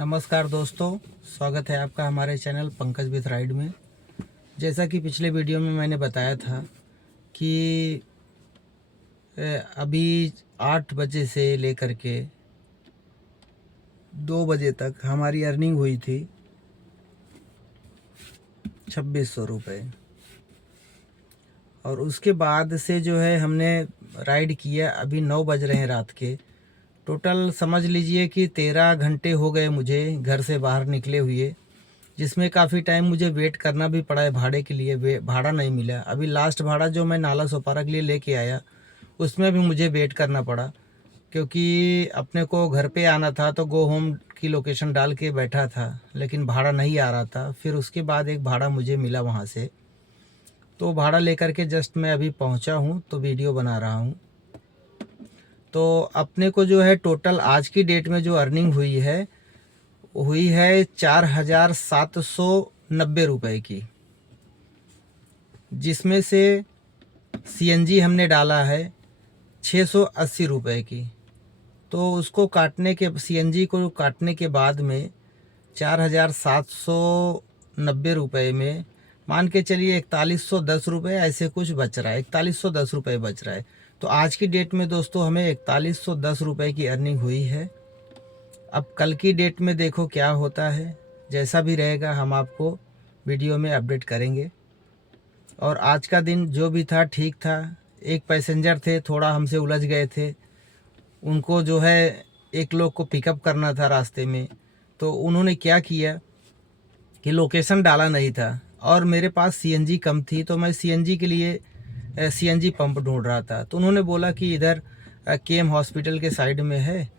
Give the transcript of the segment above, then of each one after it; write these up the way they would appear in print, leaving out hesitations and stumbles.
नमस्कार दोस्तों, स्वागत है आपका हमारे चैनल पंकज विथ राइड में। जैसा कि पिछले वीडियो में मैंने बताया था कि अभी 8 बजे से लेकर के 2 बजे तक हमारी अर्निंग हुई थी 2600 रुपये। और उसके बाद से जो है हमने राइड किया। अभी 9 बज रहे हैं रात के। टोटल समझ लीजिए कि 13 घंटे हो गए मुझे घर से बाहर निकले हुए, जिसमें काफ़ी टाइम मुझे वेट करना भी पड़ा है भाड़े के लिए। भाड़ा नहीं मिला। अभी लास्ट भाड़ा जो मैं नाला सोपारा के लिए लेके आया उसमें भी मुझे वेट करना पड़ा, क्योंकि अपने को घर पे आना था तो गो होम की लोकेशन डाल के बैठा था, लेकिन भाड़ा नहीं आ रहा था। फिर उसके बाद एक भाड़ा मुझे मिला वहाँ से, तो भाड़ा लेकर के जस्ट मैं अभी पहुँचा हूँ तो वीडियो बना रहा हूँ। तो अपने को जो है टोटल आज की डेट में जो अर्निंग हुई है 4790 रुपये की, जिसमें से सीएनजी हमने डाला है 680 रुपये की। तो उसको काटने के सीएनजी को काटने के बाद में 4790 रुपये में मान के चलिए 4110 रुपये ऐसे कुछ बच रहा है। 4110 रुपये बच रहा है। तो आज की डेट में दोस्तों हमें 4110 रुपये की अर्निंग हुई है। अब कल की डेट में देखो क्या होता है। जैसा भी रहेगा हम आपको वीडियो में अपडेट करेंगे। और आज का दिन जो भी था ठीक था। एक पैसेंजर थे, थोड़ा हमसे उलझ गए थे। उनको जो है एक लोग को पिकअप करना था रास्ते में, तो उन्होंने क्या किया कि लोकेशन डाला नहीं था और मेरे पास सीएनजी कम थी, तो मैं सीएनजी के लिए सीएनजी पंप ढूंढ रहा था। तो उन्होंने बोला कि इधर केएम हॉस्पिटल के साइड में है।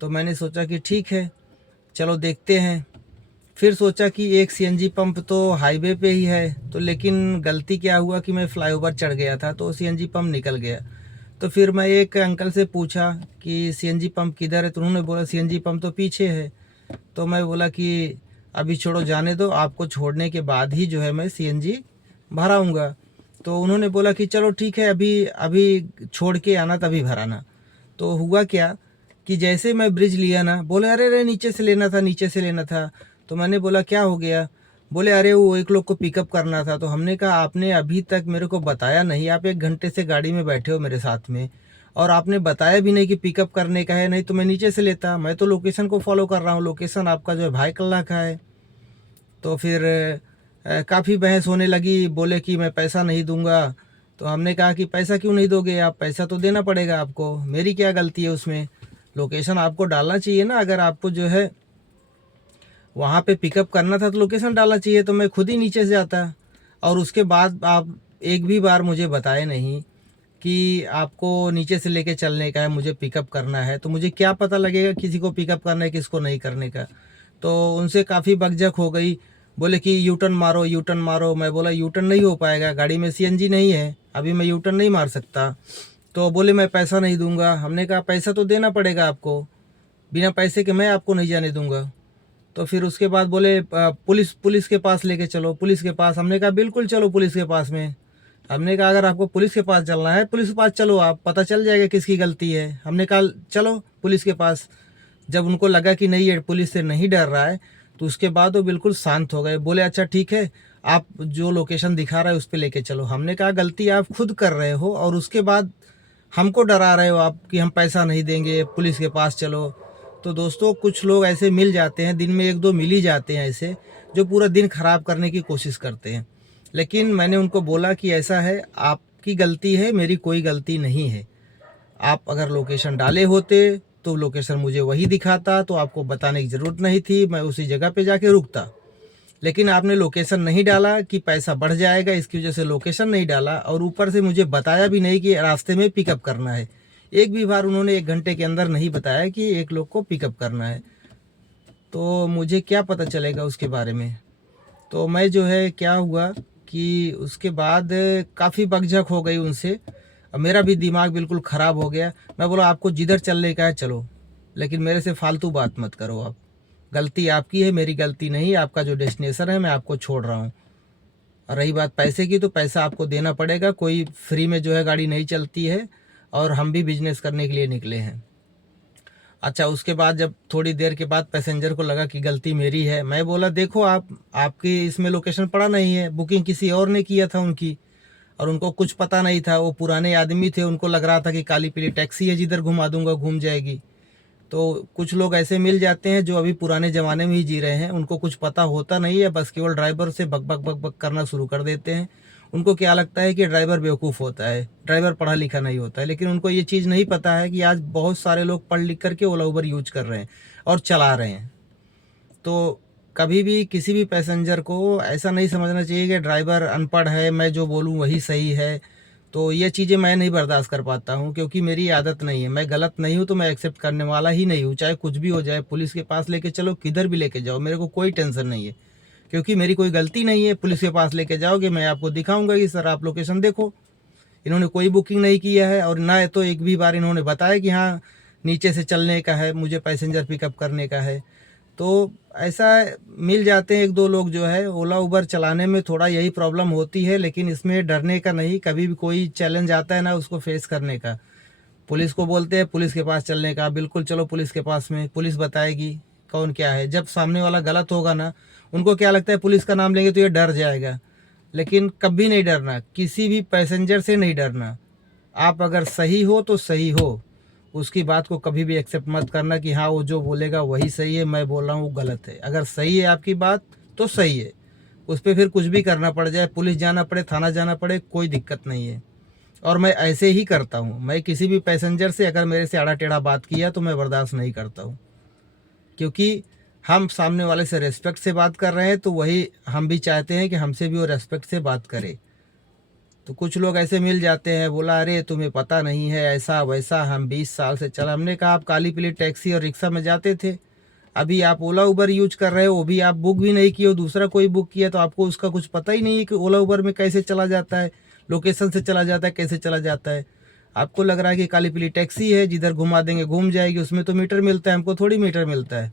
तो मैंने सोचा कि ठीक है, चलो देखते हैं। फिर सोचा कि एक सीएनजी पंप तो हाईवे पे ही है, तो लेकिन गलती क्या हुआ कि मैं फ्लाईओवर चढ़ गया था तो सीएनजी पंप निकल गया। तो फिर मैं एक अंकल से पूछा कि सीएनजी पंप किधर है, तो उन्होंने बोला सीएनजी पंप तो पीछे है। तो मैं बोला कि अभी छोड़ो, जाने दो, आपको छोड़ने के बाद ही जो है मैं सीएनजी भराऊँगा। तो उन्होंने बोला कि चलो ठीक है, अभी अभी छोड़ के आना तभी भराना। तो हुआ क्या कि जैसे मैं ब्रिज लिया ना, बोले अरे अरे नीचे से लेना था, नीचे से लेना था। तो मैंने बोला क्या हो गया? बोले अरे वो एक लोग को पिकअप करना था। तो हमने कहा आपने अभी तक मेरे को बताया नहीं, आप 1 घंटे से गाड़ी में बैठे हो मेरे साथ में और आपने बताया भी नहीं कि पिकअप करने का है। नहीं तो मैं नीचे से लेता, मैं तो लोकेशन को फॉलो कर रहा हूँ, लोकेशन आपका जो है भाई कल्ला का है। तो फिर काफ़ी बहस होने लगी। बोले कि मैं पैसा नहीं दूंगा। तो हमने कहा कि पैसा क्यों नहीं दोगे, आप पैसा तो देना पड़ेगा आपको, मेरी क्या गलती है उसमें? लोकेशन आपको डालना चाहिए ना। अगर आपको जो है वहाँ पे पिकअप करना था तो लोकेशन डालना चाहिए, तो मैं खुद ही नीचे से आता। और उसके बाद आप एक भी बार मुझे बताए नहीं कि आपको नीचे से लेके चलने का है, मुझे पिकअप करना है। तो मुझे क्या पता लगेगा किसी को पिकअप करना है किसको नहीं करने का? तो उनसे काफ़ी बकझक हो गई। बोले कि यू टर्न मारो, यू टर्न मारो। मैं बोला यू टर्न नहीं हो पाएगा, गाड़ी में सीएनजी नहीं है, अभी मैं यू टर्न नहीं मार सकता। तो बोले मैं पैसा नहीं दूंगा। हमने कहा पैसा तो देना पड़ेगा आपको, बिना पैसे के मैं आपको नहीं जाने दूंगा। तो फिर उसके बाद बोले पुलिस पुलिस के पास लेके चलो, पुलिस के पास। हमने कहा बिल्कुल चलो पुलिस के पास में। हमने कहा अगर आपको पुलिस के पास चलना है, पुलिस के पास चलो, आप पता चल जाएगा किसकी गलती है। हमने कहा चलो पुलिस के पास। जब उनको लगा कि नहीं ये पुलिस से नहीं डर रहा है, तो उसके बाद वो बिल्कुल शांत हो गए। बोले अच्छा ठीक है, आप जो लोकेशन दिखा रहा है उस पर लेके चलो। हमने कहा गलती आप खुद कर रहे हो और उसके बाद हमको डरा रहे हो आप कि हम पैसा नहीं देंगे, पुलिस के पास चलो। तो दोस्तों कुछ लोग ऐसे मिल जाते हैं, दिन में 1-2 मिल ही जाते हैं ऐसे, जो पूरा दिन ख़राब करने की कोशिश करते हैं। लेकिन मैंने उनको बोला कि ऐसा है, आपकी गलती है, मेरी कोई गलती नहीं है। आप अगर लोकेशन डाले होते तो लोकेशन मुझे वही दिखाता, तो आपको बताने की ज़रूरत नहीं थी, मैं उसी जगह पे जाके रुकता। लेकिन आपने लोकेशन नहीं डाला कि पैसा बढ़ जाएगा, इसकी वजह से लोकेशन नहीं डाला और ऊपर से मुझे बताया भी नहीं कि रास्ते में पिकअप करना है। एक भी बार उन्होंने 1 घंटे के अंदर नहीं बताया कि एक लोग को पिकअप करना है, तो मुझे क्या पता चलेगा उसके बारे में? तो मैं जो है क्या हुआ कि उसके बाद काफ़ी बकझक हो गई उनसे। अब मेरा भी दिमाग बिल्कुल ख़राब हो गया। मैं बोला आपको जिधर चलने का है चलो, लेकिन मेरे से फालतू बात मत करो आप। गलती आपकी है, मेरी गलती नहीं। आपका जो डेस्टिनेशन है मैं आपको छोड़ रहा हूँ। और रही बात पैसे की, तो पैसा आपको देना पड़ेगा। कोई फ्री में जो है गाड़ी नहीं चलती है और हम भी बिजनेस करने के लिए निकले हैं। अच्छा, उसके बाद जब थोड़ी देर के बाद पैसेंजर को लगा कि गलती मेरी है, मैं बोला देखो आपकी इसमें लोकेशन पड़ा नहीं है, बुकिंग किसी और ने किया था उनकी, और उनको कुछ पता नहीं था। वो पुराने आदमी थे, उनको लग रहा था कि काली पीली टैक्सी है, जिधर घुमा दूंगा घूम जाएगी। तो कुछ लोग ऐसे मिल जाते हैं जो अभी पुराने ज़माने में ही जी रहे हैं, उनको कुछ पता होता नहीं है, बस केवल ड्राइवर से बक बक बक बक करना शुरू कर देते हैं। उनको क्या लगता है कि ड्राइवर बेवकूफ़ होता है, ड्राइवर पढ़ा लिखा नहीं होता है, लेकिन उनको ये चीज़ नहीं पता है कि आज बहुत सारे लोग पढ़ लिख करके ओला उबर यूज कर रहे हैं और चला रहे हैं। तो कभी भी किसी भी पैसेंजर को ऐसा नहीं समझना चाहिए कि ड्राइवर अनपढ़ है, मैं जो बोलूँ वही सही है। तो ये चीज़ें मैं नहीं बर्दाश्त कर पाता हूँ, क्योंकि मेरी आदत नहीं है। मैं गलत नहीं हूँ तो मैं एक्सेप्ट करने वाला ही नहीं हूँ, चाहे कुछ भी हो जाए। पुलिस के पास लेके चलो, किधर भी लेके जाओ, मेरे को कोई टेंशन नहीं है, क्योंकि मेरी कोई गलती नहीं है। पुलिस के पास लेके जाओगे, मैं आपको दिखाऊंगा कि सर आप लोकेशन देखो। इन्होंने कोई बुकिंग नहीं किया है, और ना तो एक भी बार इन्होंने बताया कि हाँ नीचे से चलने का है, मुझे पैसेंजर पिकअप करने का है। तो ऐसा मिल जाते हैं एक दो लोग जो है। ओला उबर चलाने में थोड़ा यही प्रॉब्लम होती है, लेकिन इसमें डरने का नहीं। कभी भी कोई चैलेंज आता है ना, उसको फेस करने का। पुलिस को बोलते हैं पुलिस के पास चलने का, बिल्कुल चलो पुलिस के पास में, पुलिस बताएगी कौन क्या है। जब सामने वाला गलत होगा ना, उनको क्या लगता है पुलिस का नाम लेंगे तो ये डर जाएगा, लेकिन कभी नहीं डरना, किसी भी पैसेंजर से नहीं डरना। आप अगर सही हो तो सही हो, उसकी बात को कभी भी एक्सेप्ट मत करना कि हाँ वो जो बोलेगा वही सही है, मैं बोल रहा हूँ वो गलत है। अगर सही है आपकी बात तो सही है, उस पर फिर कुछ भी करना पड़ जाए, पुलिस जाना पड़े, थाना जाना पड़े, कोई दिक्कत नहीं है। और मैं ऐसे ही करता हूँ। मैं किसी भी पैसेंजर से अगर मेरे से आड़ा टेढ़ा बात किया तो मैं बर्दाश्त नहीं करता हूँ, क्योंकि हम सामने वाले से रेस्पेक्ट से बात कर रहे हैं, तो वही हम भी चाहते हैं कि हमसे भी वो रेस्पेक्ट से बात करे। तो कुछ लोग ऐसे मिल जाते हैं, बोला अरे तुम्हें पता नहीं है ऐसा वैसा, हम 20 साल से चला। हमने कहा आप काली पीली टैक्सी और रिक्शा में जाते थे, अभी आप ओला उबर यूज कर रहे हो, वो भी आप बुक भी नहीं किए हो, दूसरा कोई बुक किया, तो आपको उसका कुछ पता ही नहीं है कि ओला उबर में कैसे चला जाता है, लोकेशन से चला जाता है, कैसे चला जाता है। आपको लग रहा है कि काली पीली टैक्सी है, जिधर घुमा देंगे घूम जाएगी, उसमें तो मीटर मिलता है, हमको थोड़ी मीटर मिलता है।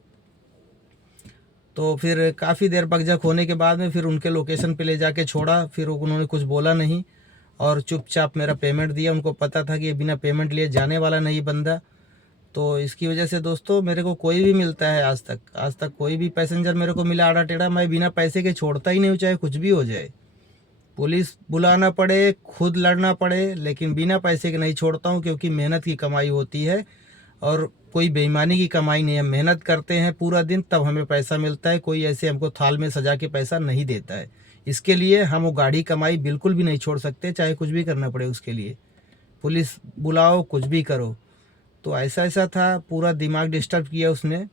तो फिर काफ़ी देर बकझक होने के बाद में फिर उनके लोकेशन पे ले जाके छोड़ा, फिर उन्होंने कुछ बोला नहीं और चुपचाप मेरा पेमेंट दिया। उनको पता था कि ये बिना पेमेंट लिए जाने वाला नहीं बंदा। तो इसकी वजह से दोस्तों मेरे को कोई भी मिलता है, आज तक कोई भी पैसेंजर मेरे को मिला आड़ा टेढ़ा, मैं बिना पैसे के छोड़ता ही नहीं हूँ, चाहे कुछ भी हो जाए। पुलिस बुलाना पड़े, खुद लड़ना पड़े, लेकिन बिना पैसे के नहीं छोड़ता हूँ, क्योंकि मेहनत की कमाई होती है और कोई बेईमानी की कमाई नहीं है। मेहनत करते हैं पूरा दिन, तब हमें पैसा मिलता है। कोई ऐसे हमको थाल में सजा के पैसा नहीं देता है। इसके लिए हम वो गाढ़ी कमाई बिल्कुल भी नहीं छोड़ सकते, चाहे कुछ भी करना पड़े उसके लिए। पुलिस बुलाओ, कुछ भी करो। तो ऐसा ऐसा था, पूरा दिमाग डिस्टर्ब किया उसने।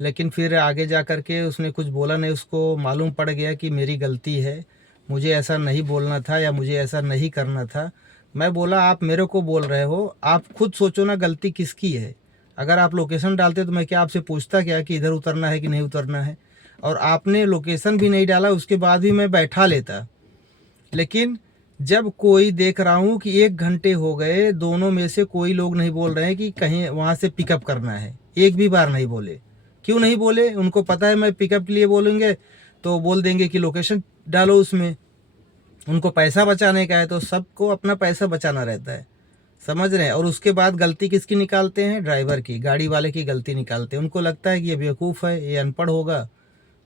लेकिन फिर आगे जा कर के उसने कुछ बोला नहीं, उसको मालूम पड़ गया कि मेरी गलती है, मुझे ऐसा नहीं बोलना था या मुझे ऐसा नहीं करना था। मैं बोला आप मेरे को बोल रहे हो, आप खुद सोचो ना गलती किसकी है। अगर आप लोकेशन डालते तो मैं क्या आपसे पूछता क्या कि इधर उतरना है कि नहीं उतरना है। और आपने लोकेशन भी नहीं डाला, उसके बाद भी मैं बैठा लेता। लेकिन जब कोई देख रहा हूँ कि 1 घंटे हो गए, दोनों में से कोई लोग नहीं बोल रहे हैं कि कहीं वहाँ से पिकअप करना है, एक भी बार नहीं बोले। क्यों नहीं बोले? उनको पता है मैं पिकअप के लिए बोलेंगे तो बोल देंगे कि लोकेशन डालो उसमें। उनको पैसा बचाने का है, तो सबको अपना पैसा बचाना रहता है, समझ रहे हैं। और उसके बाद गलती किसकी निकालते हैं? ड्राइवर की, गाड़ी वाले की गलती निकालते हैं। उनको लगता है कि ये बेवकूफ़ है, ये अनपढ़ होगा,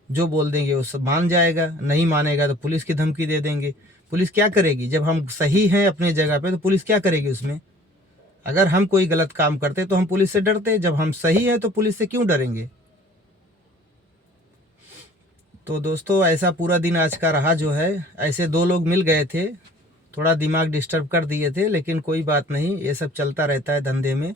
जो बोल देंगे वो सब मान जाएगा, नहीं मानेगा तो पुलिस की धमकी दे देंगे। पुलिस क्या करेगी? जब हम सही हैं अपने जगह पे तो पुलिस क्या करेगी उसमें? अगर हम कोई गलत काम करते तो हम पुलिस से डरते, जब हम सही हैं तो पुलिस से क्यों डरेंगे? तो दोस्तों ऐसा पूरा दिन आज का रहा जो है। ऐसे दो लोग मिल गए थे, थोड़ा दिमाग डिस्टर्ब कर दिए थे, लेकिन कोई बात नहीं, ये सब चलता रहता है धंधे में,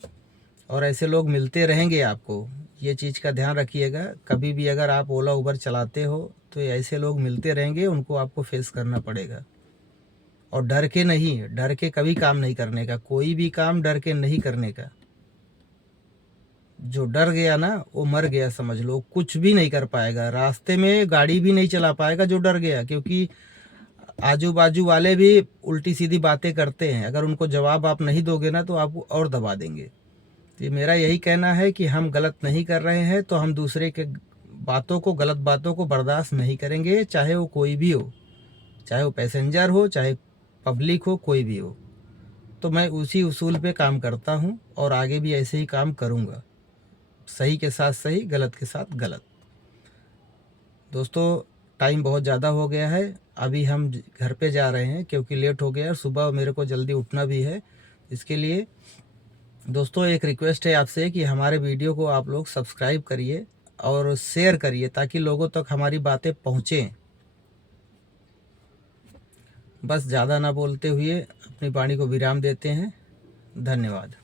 और ऐसे लोग मिलते रहेंगे आपको। ये चीज़ का ध्यान रखिएगा, कभी भी अगर आप ओला उबर चलाते हो तो ऐसे लोग मिलते रहेंगे, उनको आपको फेस करना पड़ेगा। और डर के नहीं, डर के कभी काम नहीं करने का, कोई भी काम डर के नहीं करने का। जो डर गया ना वो मर गया, समझ लो, कुछ भी नहीं कर पाएगा, रास्ते में गाड़ी भी नहीं चला पाएगा जो डर गया। क्योंकि आजू बाजू वाले भी उल्टी सीधी बातें करते हैं, अगर उनको जवाब आप नहीं दोगे ना तो आपको और दबा देंगे। तो ये मेरा यही कहना है कि हम गलत नहीं कर रहे हैं तो हम दूसरे के बातों को, गलत बातों को बर्दाश्त नहीं करेंगे, चाहे वो कोई भी हो, चाहे वो पैसेंजर हो, चाहे पब्लिक हो, कोई भी हो। तो मैं उसी उसूल पे काम करता हूँ और आगे भी ऐसे ही काम करूँगा। सही के साथ सही, गलत के साथ गलत। दोस्तों टाइम बहुत ज़्यादा हो गया है, अभी हम घर पे जा रहे हैं क्योंकि लेट हो गया और सुबह मेरे को जल्दी उठना भी है। इसके लिए दोस्तों एक रिक्वेस्ट है आपसे कि हमारे वीडियो को आप लोग सब्सक्राइब करिए और शेयर करिए ताकि लोगों तक हमारी बातें पहुँचें। बस ज़्यादा ना बोलते हुए अपनी वाणी को विराम देते हैं। धन्यवाद।